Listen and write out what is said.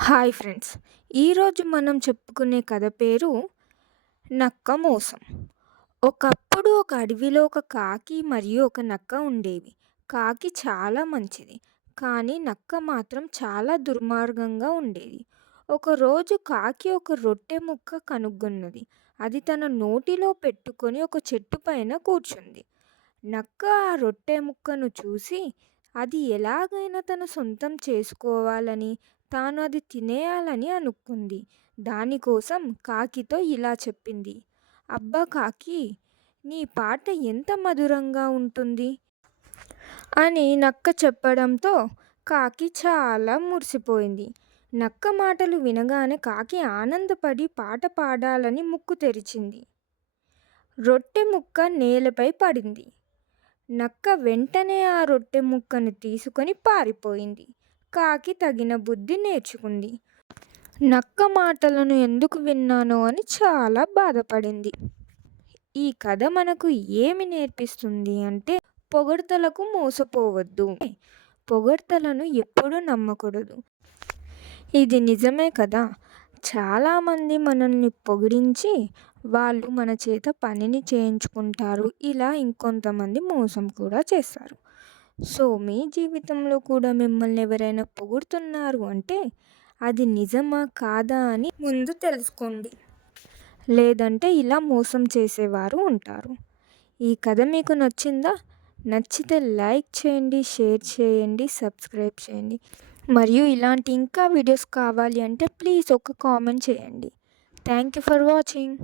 Hi friends. ఈరోజు మనం చెప్పుకునే కథ పేరు నక్క మోసం. ఒకప్పుడు ఒక అడవిలో ఒక కాకి మరియు ఒక నక్క ఉండేవి. కాకి చాలా మంచిది కానీ నక్క మాత్రం చాలా దుర్మార్గంగా ఉండేది. ఒకరోజు కాకి ఒక రొట్టె ముక్క కనుగొన్నది. అది తన నోటిలో పెట్టుకొని ఒక చెట్టు పైన కూర్చుంది. నక్క ఆ రొట్టె ముక్కను చూసి అది ఎలాగైనా తన సొంతం చేసుకోవాలని తాను అది తినేయాలని అనుకుంది. దానికోసం కాకితో ఇలా చెప్పింది. అబ్బా కాకి నీ పాట ఎంత మధురంగా ఉంటుంది అని నక్క చెప్పడంతో కాకి చాలా మురిసిపోయింది. నక్క మాటలు వినగానే కాకి ఆనందపడి పాట పాడాలని ముక్కు తెరిచింది. రొట్టె ముక్క నేలపై పడింది. నక్క వెంటనే ఆ రొట్టె ముక్కను తీసుకొని పారిపోయింది. కాకి తగిన బుద్ధి నేర్చుకుంది. నక్క మాటలను ఎందుకు విన్నానో అని చాలా బాధపడింది. ఈ కథ మనకు ఏమి నేర్పిస్తుంది అంటే పొగడ్తలకు మోసపోవద్దు. పొగడ్తలను ఎప్పుడూ నమ్మకూడదు. ఇది నిజమే కదా? చాలామంది మనల్ని పొగిడించి వాళ్ళు మన చేత పనిని చేయించుకుంటారు. ఇలా ఇంకొంతమంది మోసం కూడా చేస్తారు. సో మీ జీవితంలో కూడా మిమ్మల్ని ఎవరైనా పొగుడుతున్నారు అంటే అది నిజమా కాదా అని ముందు తెలుసుకోండి. లేదంటే ఇలా మోసం చేసేవారు ఉంటారు. ఈ కథ మీకు నచ్చిందా? నచ్చితే లైక్ చేయండి షేర్ చేయండి సబ్స్క్రైబ్ చేయండి. మరియు ఇలాంటి ఇంకా వీడియోస్ కావాలి అంటే ప్లీజ్ ఒక కామెంట్ చేయండి. Thank you for watching.